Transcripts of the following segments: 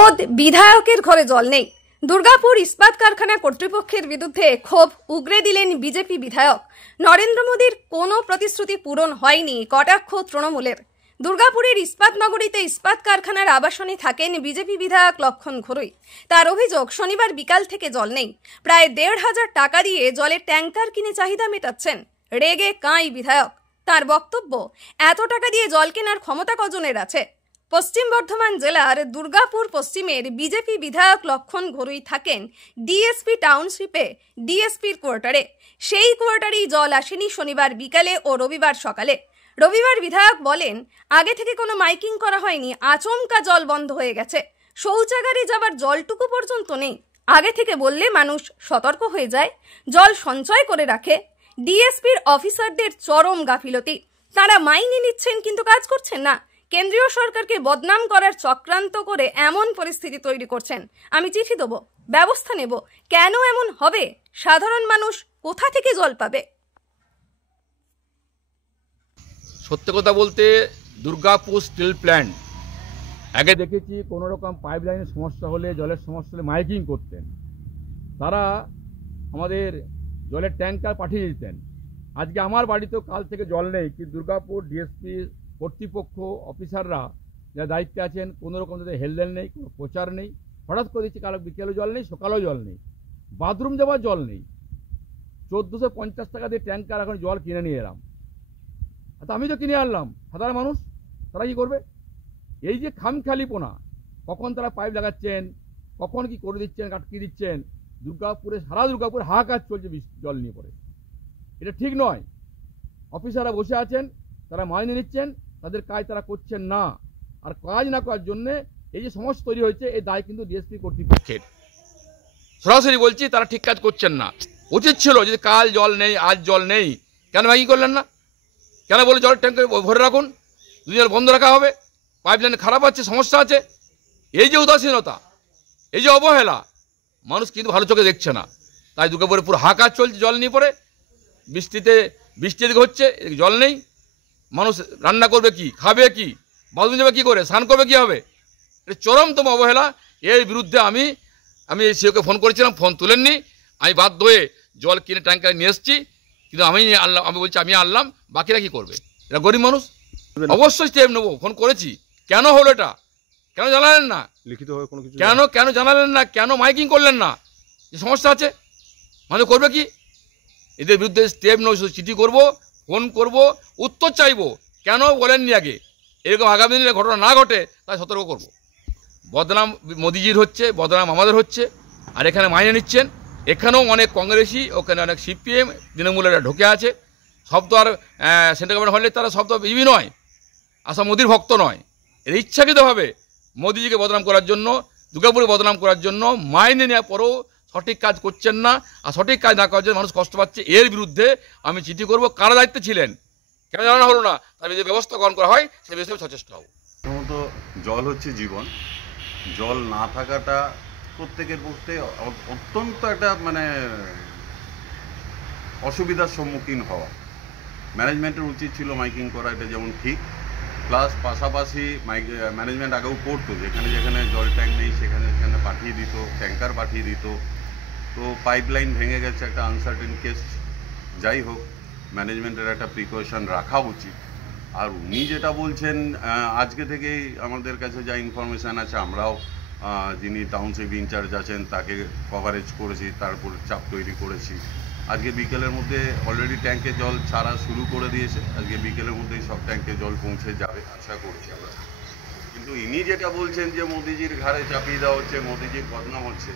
খোদ বিধায়কের ঘরে জল নেই। দুর্গাপুর ইস্পাত কারখানা কর্তৃপক্ষের বিরুদ্ধে ক্ষোভ উগরে দিলেন বিজেপি বিধায়ক। নরেন্দ্র মোদীর কোনো প্রতিশ্রুতি পূরণ হয়নি, কটাক্ষ তৃণমূলের। দুর্গাপুরের ইস্পাত নগরীতে ইস্পাত কারখানার আবাসনে থাকেন বিজেপি বিধায়ক লক্ষণ ঘরুই। তার অভিযোগ, শনিবার বিকাল থেকে জল নেই। প্রায় 1,500 টাকা দিয়ে জলের ট্যাঙ্কার কিনে চাহিদা মেটাচ্ছেন। রেগে কাঁই বিধায়ক। তার বক্তব্য, এত টাকা দিয়ে জল কেনার ক্ষমতা কজনের আছে? পশ্চিম বর্ধমান জেলার দুর্গাপুর পশ্চিমের বিজেপি বিধায়ক লক্ষণ ঘরুই থাকেন ডিএসপি টাউনশিপে ডিএসপির কোয়ার্টারে। সেই কোয়ার্টারেই জল আসেনি শনিবার বিকালে ও রবিবার সকালে। রবিবার বিধায়ক বলেন, আগে থেকে কোনো মাইকিং করা হয়নি, আচমকা জল বন্ধ হয়ে গেছে। শৌচাগারে যাবার জলটুকু পর্যন্ত নেই। আগে থেকে বললে মানুষ সতর্ক হয়ে যায়, জল সঞ্চয় করে রাখে। ডিএসপির অফিসারদের চরম গাফিলতি। তারা মাইনে নিচ্ছেন কিন্তু কাজ করছেন না। কেন্দ্রীয় সরকারকে বদনাম করার চক্রান্ত করে এমন পরিস্থিতি তৈরি করছেন। আমি চিঠি দেব, ব্যবস্থা নেব। কেন এমন হবে? সাধারণ মানুষ কোথা থেকে জল পাবে? সত্যি কথা বলতে, দুর্গাপুর স্টিল প্ল্যান্ট আগে দেখেছি কোনো রকম পাইপ লাইনের সমস্যা হলে, জলের সমস্যা হলে মাইকিং করতেন। তারা আমাদের জলের ট্যাঙ্কার পাঠিয়ে দিতেন। আজকে আমার বাড়িতেও কাল থেকে জল নেই, কিন্তু দুর্গাপুর ডিএসপি কর্তৃপক্ষ অফিসাররা যারা দায়িত্বে আছেন, কোনো রকম তাদের হেলদেল নেই, কোনো প্রচার নেই। হঠাৎ করে দিচ্ছি কাল বিকেলেও জল নেই, সকালেও জল নেই, বাথরুম যাওয়ার জল নেই। 1450 টাকা দিয়ে ট্যাঙ্কার এখন জল কিনে নিয়ে এলাম। আচ্ছা, আমি তো কিনে আনলাম, সাধারণ মানুষ তারা কী করবে? এই যে খামখেয়ালিপনা, কখন তারা পাইপ লাগাচ্ছেন, কখন কি করে দিচ্ছেন, আটকে দিচ্ছেন। দুর্গাপুরে, সারা দুর্গাপুরে হাহাকার চলছে জল নিয়ে পড়ে। এটা ঠিক নয়। অফিসাররা বসে আছেন, তারা মাইনে নিচ্ছেন, তাদের কাজ তারা করছেন না। আর কাজ না করার জন্যে এই যে সমস্যা তৈরি হয়েছে, এই দায় কিন্তু ডিএসপি কর্তৃপক্ষের। সরাসরি বলছি, তারা ঠিক কাজ করছেন না। উচিত ছিল যদি কাল জল নেই, আজ জল নেই, কেন মাইকিং করলেন না? কেন বলে জল ট্যাঙ্কে ভরে রাখুন, যদি জল বন্ধ রাখা হবে, পাইপ লাইন খারাপ আছে, সমস্যা আছে। এই যে উদাসীনতা, এই যে অবহেলা, মানুষ কিন্তু ভালো চোখে দেখছে না। তাই দুর্গাপুরে পুরো হাহাকার চলছে জল নিয়ে পড়ে। বৃষ্টি এদিকে হচ্ছে, জল নেই। মানুষ রান্না করবে কি, খাবে কি, বাথরুম যাবে কী করে, স্নান করবে কী হবে? এটা চরমতম অবহেলা। এর বিরুদ্ধে আমি সিওকে ফোন করেছিলাম, ফোন তুলেননি। আমি বাধ্য হয়ে জল কিনে ট্যাঙ্কারে নিয়ে এসেছি, কিন্তু আমি বলছি আমি আনলাম, বাকিরা কী করবে? এটা গরিব মানুষ। অবশ্যই স্টেপ নেবো, ফোন করেছি। কেন হলো এটা? কেন জানালেন না? লিখিতভাবে কোনো কিছু কেন জানালেন না? কেন মাইকিং করলেন না? যে সমস্যা আছে, মানুষ করবে কি? এদের বিরুদ্ধে স্টেপ নেব, চিঠি করব, ফোন করব, উত্তর চাইব। কেন বলেননি আগে? এরকম আগামী দিনে ঘটনা না ঘটে তাই সতর্ক করব। বদনাম মোদিজির হচ্ছে, বদনাম আমাদের হচ্ছে। আর এখানে মাইনে নিচ্ছেন। এখানেও অনেক কংগ্রেসি, ওখানে অনেক সিপিএম, তৃণমূলেরা ঢুকে আছে। সব তো আর সেন্ট্রাল গভর্নমেন্ট হলে তারা সব তো বিজেপি নয়, আসলে মোদির ভক্ত নয়। এর ইচ্ছাকৃতভাবে মোদিজিকে বদনাম করার জন্য, দুর্গাপুরে বদনাম করার জন্য মাইনে নেওয়ার পরেও সঠিক কাজ করছেন না। আর সঠিক কাজ না করার জন্য মানুষ কষ্ট পাচ্ছে। এর বিরুদ্ধে আমি চিঠি করব। কারা দায়িত্বে ছিলেন, কেন জানানো হলো না, তার যে ব্যবস্থা গ্রহণ করা হয় সে বিষয়ে সচেষ্ট হব। প্রথমত জল হচ্ছে জীবন। জল না থাকাটা প্রত্যেকের পক্ষে অত্যন্ত একটা অসুবিধার সম্মুখীন হওয়া। ম্যানেজমেন্টের উচিত ছিল মাইকিং করা, এটা যেমন ঠিক। প্লাস পাশাপাশি ম্যানেজমেন্ট আগেও করতো, যেখানে যেখানে জল ট্যাঙ্ক নেই সেখানে সেখানে পাঠিয়ে দিত, ট্যাঙ্কার পাঠিয়ে দিত। তো পাইপলাইন ভেঙে গেছে, একটা আনসার্টেন কেস। যাই হোক, ম্যানেজমেন্টের একটা প্রিকশন রাখা উচিত। আর উনি যেটা বলছেন, আজকে থেকেই আমাদের কাছে যা ইনফরমেশান আছে, আমরাও যিনি টাউনশিপ ইনচার্জ আছেন তাকে কভারেজ করেছি, তারপর চাপ তৈরি করেছি। আজকে বিকেলের মধ্যে অলরেডি ট্যাঙ্কে জল ছাড়া শুরু করে দিয়েছে। আজকে বিকেলের মধ্যেই সব ট্যাঙ্কে জল পৌঁছে যাবে আশা করছি আমরা। কিন্তু ইনি যেটা বলছেন যে মোদিজির ঘাড়ে চাপিয়ে দেওয়া হচ্ছে, মোদিজির বদনাম হচ্ছে,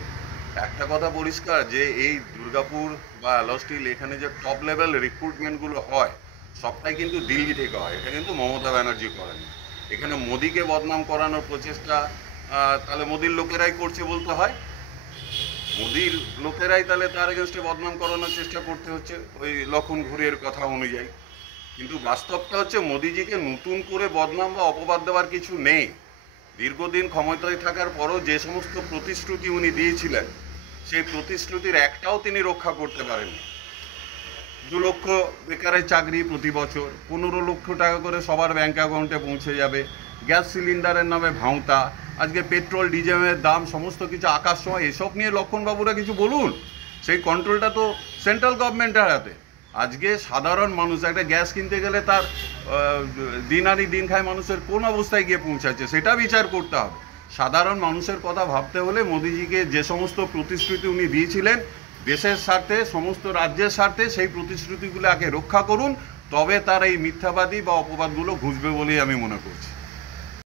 একটা কথা পরিষ্কার যে এই দুর্গাপুর বা অ্যালোস্টিল এখানে যে টপ লেভেল রিক্রুটমেন্টগুলো হয় সবটাই কিন্তু দিল্লি থেকে হয়। এটা কিন্তু মমতা ব্যানার্জি করেন। এখানে মোদিকে বদনাম করানোর প্রচেষ্টা তাহলে মোদির লোকেরাই করছে বলতে হয়। মোদির লোকেরাই তাহলে তার এগেনস্টে বদনাম করানোর চেষ্টা করতে হচ্ছে ওই লক্ষণ ঘুরির কথা অনুযায়ী। কিন্তু বাস্তবটা হচ্ছে মোদিজিকে নতুন করে বদনাম বা অপবাদ দেওয়ার কিছু নেই। দীর্ঘদিন ক্ষমতায় থাকার পরও যে সমস্ত প্রতিশ্রুতি উনি দিয়েছিলেন, সেই প্রতিশ্রুতির একটাও তিনি রক্ষা করতে পারেননি। 2 লক্ষ বেকারের চাকরি প্রতি বছর, 15 লক্ষ টাকা করে সবার ব্যাঙ্ক অ্যাকাউন্টে পৌঁছে যাবে, গ্যাস সিলিন্ডারের নামে ভাঁওতা, আজকে পেট্রোল ডিজেলের দাম সমস্ত কিছু আকাশ ছোঁয়া, এসব নিয়ে লক্ষণবাবুরা কিছু বলুন। সেই কন্ট্রোলটা তো সেন্ট্রাল গভর্নমেন্টের হাতে। আজকে সাধারণ মানুষ একটা গ্যাস কিনতে গেলে তার দিন আনি দিন খায় মানুষের কোন অবস্থায় গিয়ে পৌঁছাচ্ছে সেটা বিচার করতে হবে। সাধারণ মানুষের কথা ভাবতে হলে মোদিজিকে যে সমস্ত প্রতিশ্রুতি উনি দিয়েছিলেন দেশের স্বার্থে, সমস্ত রাজ্যের স্বার্থে, সেই প্রতিশ্রুতিগুলো আগে রক্ষা করুন, তবে তার এই মিথ্যাবাদী বা অপবাদগুলো ঘুচবে বলেই আমি মনে করছি।